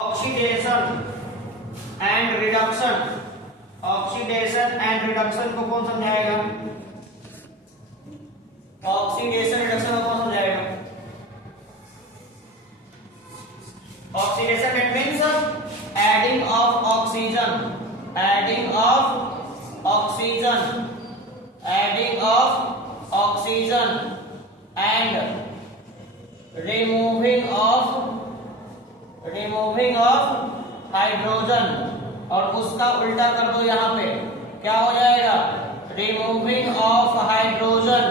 Oxidation and reduction, oxidation and reduction को कौन समझाएगा? ऑक्सीडेशन रिडक्शन को कौन समझाएगा? Oxidation it means adding of oxygen, adding of oxygen, adding of oxygen and removing of hydrogen. और उसका उल्टा कर दो, यहां पे क्या हो जाएगा? Removing of hydrogen.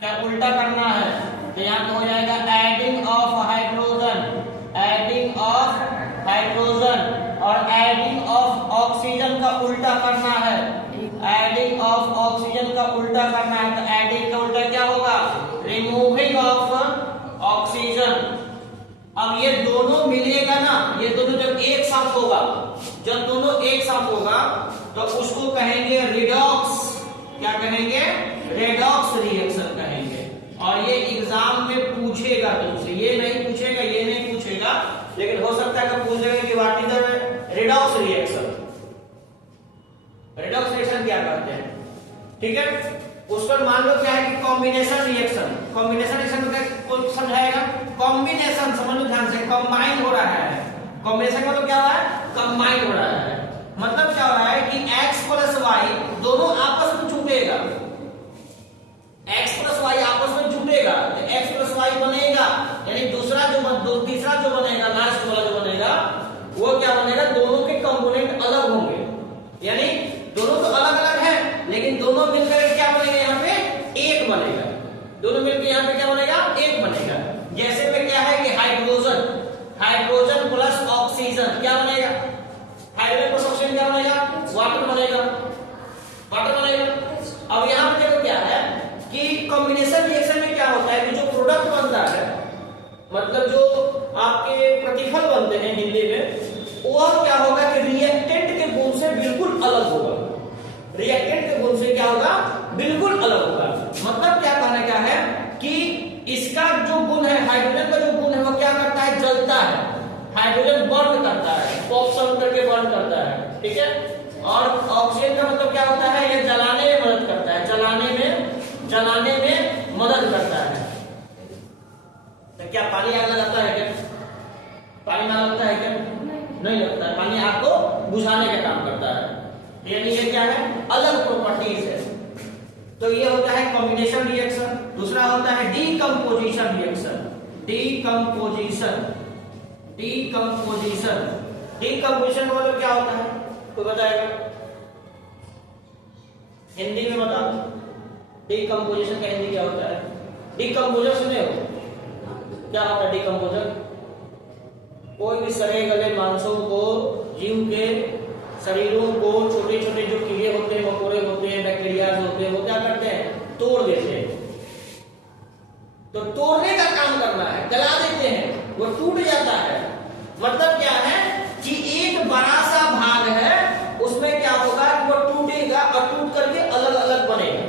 क्या उल्टा करना है तो यहां पे हो जाएगा adding of hydrogen, adding of hydrogen. और एडिंग ऑफ ऑक्सीजन का उल्टा करना है, एडिंग ऑफ ऑक्सीजन का उल्टा करना है। तो एडिंग का उल्टा क्या होगा? Removing of oxygen. अब ये दोनों मिलेगा ना, ये दोनों जब एक साथ होगा, जब दोनों एक साथ होगा तो उसको कहेंगे रिडॉक्स। क्या कहेंगे? रेडॉक्स रिएक्शन कहेंगे। और ये एग्जाम में पूछेगा तुमसे, ये नहीं पूछेगा, ये नहीं पूछेगा, लेकिन हो सकता है कि पूछ देगा कि what is the redox reaction. Redox reaction क्या करते हैं? ठीक है, उसको मान लो क्या है कि कॉम्बिनेशन रिएक्शन। कॉम्बिनेशन रिएक्शन को समझाएगा। कॉम्बिनेशन समझ लो ध्यान से, कंबाइन हो रहा है। कॉम्बिनेशन मतलब क्या हो रहा है? कंबाइन हो रहा है। मतलब क्या हो रहा है कि x प्लस वाई दोनों आपस में जुटेगा, x प्लस वाई आपस में जुटेगा तो x प्लस वाई बनेगा। यानी तीसरा जो बनेगा, लास्ट वाला जो बनेगा वो क्या बनेगा? दोनों के कंपोनेंट अलग होंगे। यानी दोनों तो अलग अलग हैं, लेकिन दोनों मिलकर क्या बनेगा? यहाँ पे एक बनेगा। दोनों मिलकर यहाँ पे क्या बनेगा? एक बनेगा। जैसे में क्या है कि हाइड्रोजन, हाइड्रोजन प्लस ऑक्सीजन क्या बनेगा? हाइड्रोजन प्लस ऑक्सीजन क्या बनेगा? वाटर बनेगा, वाटर बनेगा। अब यहाँ पे देखो क्या है कि कॉम्बिनेशन रिएक्शन में क्या होता है कि जो प्रोडक्ट बनता है, मतलब जो आपके प्रतिफल बनते हैं हिंदी में, वह क्या होगा कि रिएक्टेंट के गुण से बिल्कुल अलग होगा। रिएक्टेंट के गुण से क्या होगा? बिल्कुल अलग होगा। मतलब क्या कहना क्या है कि इसका जो गुण है, हाइड्रोजन का जो गुण है, वो क्या करता है? जलता है। हाइड्रोजन बर्न करता है, पॉप्सन करके बर्न करता है। ठीक है। और ऑक्सीजन का मतलब क्या होता है? ये जलाने में मदद करता है, जलाने में मदद करता है। तो क्या पानी आग लगाता है क्या? पानी आग लगता है क्या? नहीं लगता है। पानी आग को बुझाने का काम करता है। यानी ये क्या है? अलग प्रॉपर्टीज है। तो ये होता है कॉम्बिनेशन रिएक्शन। दूसरा होता है decomposition reaction. Decomposition, decomposition, decomposition मतलब क्या होता है? कोई बताएगा? हिंदी में बताओ, डीकंपोजिशन का हिंदी क्या होता है? डीकंपोजर सुने हो? क्या होता है डीकंपोजर? कोई भी सड़े गले मांसों को, जीव के शरीरों को, छोटे छोटे जो कीड़े होते हैं, मकोड़े होते हैं, बैक्टीरिया होते हैं, वो क्या करते हैं? तोड़ देते हैं। तो तोड़ने का काम करना है, गला देते हैं, वो टूट जाता है। मतलब क्या है कि एक बड़ा सा भाग है, उसमें क्या होगा कि वो टूटेगा और टूट करके अलग अलग बनेगा।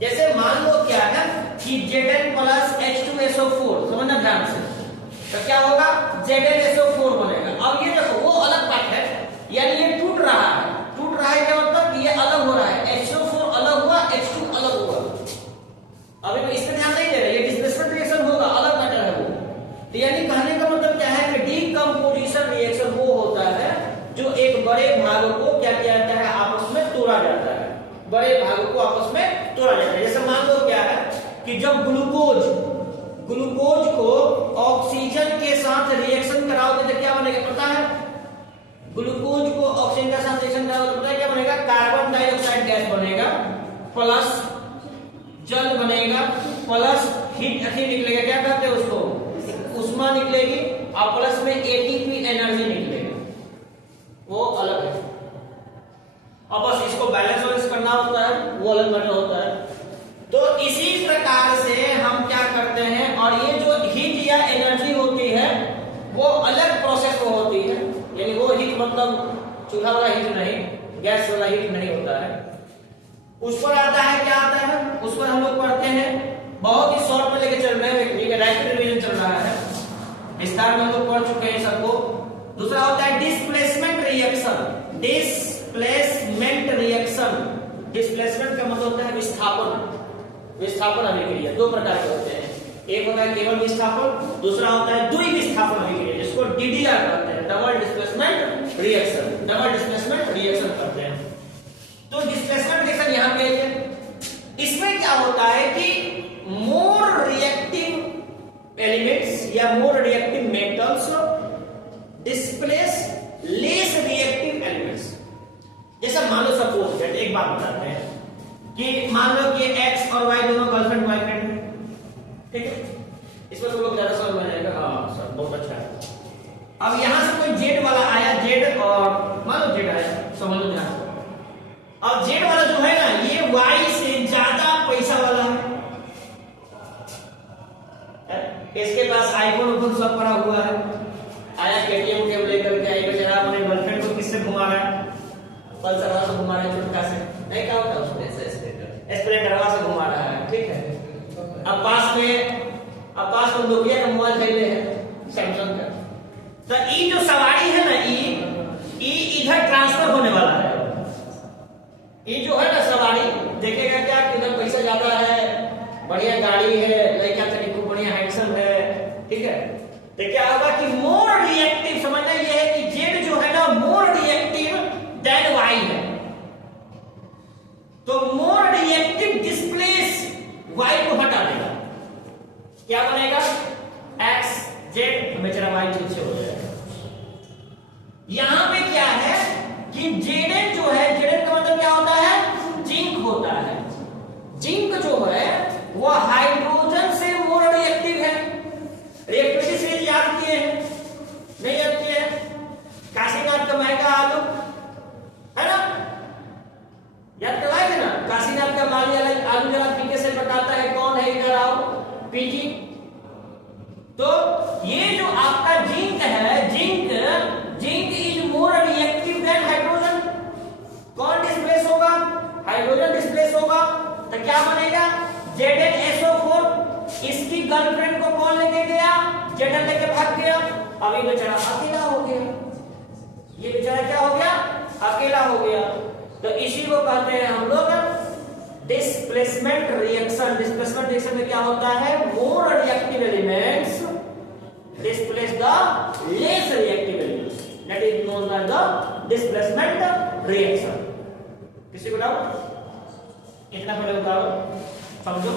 जैसे मान लो क्या है कि Zn प्लस H2SO4, समझना ध्यान से, तो क्या होगा? ZnSO4 बनेगा। अब ये देखो वो अलग बात है, यानी ये टूट रहा है। टूट रहा है क्या मतलब कि ये अलग हो रहा है। H2O4 अलग हुआ, H2 अलग हुआ। अभी तो इसमें ध्यान नहीं दे रहे, ये डिस्प्लेसमेंट रिएक्शन होगा, अलग मैटर है वो। तो यानी कहने का मतलब क्या है कि डीकंपोजिशन रिएक्शन वो होता है जो एक बड़े भाग को क्या किया जाता है? आपस में तोड़ा जाता है। बड़े भाग को आपस में तोड़ा जाता है। जैसे मान लो क्या है कि जब ग्लूकोज को ऑक्सीजन के साथ रिएक्शन कराओगे तो क्या बनेगा पता है? ग्लूकोज को ऑक्सीजन के साथ रिएक्शन कराओगे तो पता है क्या बनेगा? कार्बन डाइऑक्साइड गैस बनेगा, प्लस जल बनेगा, प्लस हीट निकलेगा। क्या कहते हैं उसको? उष्मा निकलेगी, और प्लस में एटीपी एनर्जी निकलेगी। वो अलग है। अब बस इसको बैलेंस करना होता है, वो अलग मैटर होता है। तो इसी प्रकार से हम क्या करते हैं, और ये जो हीट या एनर्जी होती है वो अलग प्रोसेस में होती है। यानी वो हीट मतलब चूल्हा वाला हीट नहीं, गैस वाला हीट नहीं होता है। उस पर आता है, क्या आता है? उस पर हम लोग पढ़ते हैं, बहुत ही शॉर्ट में लेके चल रहे हैं, रैपिड रिवीजन चल रहा है। विस्तार में हम लोग पढ़ चुके हैं सबको। दूसरा होता है displacement reaction. Displacement reaction, displacement का मतलब होता है विस्थापन। विस्थापन अभिक्रिया दो प्रकार के होते हैं, एक होता है केवल विस्थापन, दूसरा होता है द्वि विस्थापन अभिक्रिया, जिसको डीडीआर कहते हैं, double displacement reaction. Double displacement reaction करते हैं। तो डिस्प्लेसमेंट रिएक्शन यहां पे है, इसमें क्या होता है कि मोर रिएक्टिव एलिमेंट्स या more reactive metals displace less reactive elements. जैसा मान लो सपोज दैट, एक बात बताते हैं कि मान लो कि एक्स और वाई दोनों गर्लफ्रेंड बॉयफ्रेंड है, ठीक है, इसमें तो लोग ज्यादा समझ में आएगा। हाँ सर बहुत अच्छा है। अब यहां से कोई जेड वाला आया, जेड और मान लो जेड आया, समझ लो ध्यान से। अब जेड वाला जो है ना, ये वाई से ज्यादा पैसा वाला है, इसके पास आईफोन उफोन सब पड़ा हुआ है, आया केटीएम केब लेकर के आई, बेचारा अपने गर्लफ्रेंड को किससे घुमा रहा है, पल्सरवा से घुमा रहा है, छुटका से नहीं, क्या होता है उसमें स्प्लेंडरवा से घुमा रहा है, ठीक है। अब पास में नोकिया का मोबाइल खरीदे है, सैमसंग का। तो ये जो सवारी है ना, ये इधर ट्रांसफर होने वाला है। ये जो है ना सवारी, देखेगा क्या किधर पैसा ज्यादा है, बढ़िया गाड़ी है, लड़का तरीके खूब बढ़िया हैंडसम है, ठीक है। तो क्या होगा कि मोर रिएक्टिव, समझना ये है कि जेड जो है ना मोर रिएक्टिव देन वाई है, तो मोर रिएक्टिव डिस्प्लेस वाई को हटा देगा, क्या बनेगा एक्स जेड, बेचारा वाई पीछे हो जाएगा। यहां पे क्या है कि जेड जो है, जेड का मतलब क्या होता है, जिंक होता है। जिंक जो है वो हाइड्रोजन से मोर रिएक्टिव है। रिएक्टिविटी सीरीज याद किए हैं, नहीं याद किए हैं? काशीनाथ का महंगा आलू है ना, याद करवाए थे ना, काशीनाथ का माली आलू जरा पीके से पकाता है, कौन है इधर आओ पीजी। तो ये जो आपका जिंक है, zinc is more reactive than hydrogen. कौन डिस्प्लेस होगा, हाइड्रोजन डिस्प्लेस होगा, तो क्या बनेगा ZnSO4। इसकी गर्लफ्रेंड को कौन लेके गया, Zn लेके भाग गया, अभी बेचारा अकेला हो गया, ये बेचारा क्या हो गया, अकेला हो गया। तो इसी को कहते हैं हम लोग डिस्प्लेसमेंट रिएक्शन। डिस्प्लेसमेंट रिएक्शन में क्या होता है, more reactive elements displace the less reactive elements, that is known as the displacement reaction। किसी को डाउट, इतना पहले बताओ समझो।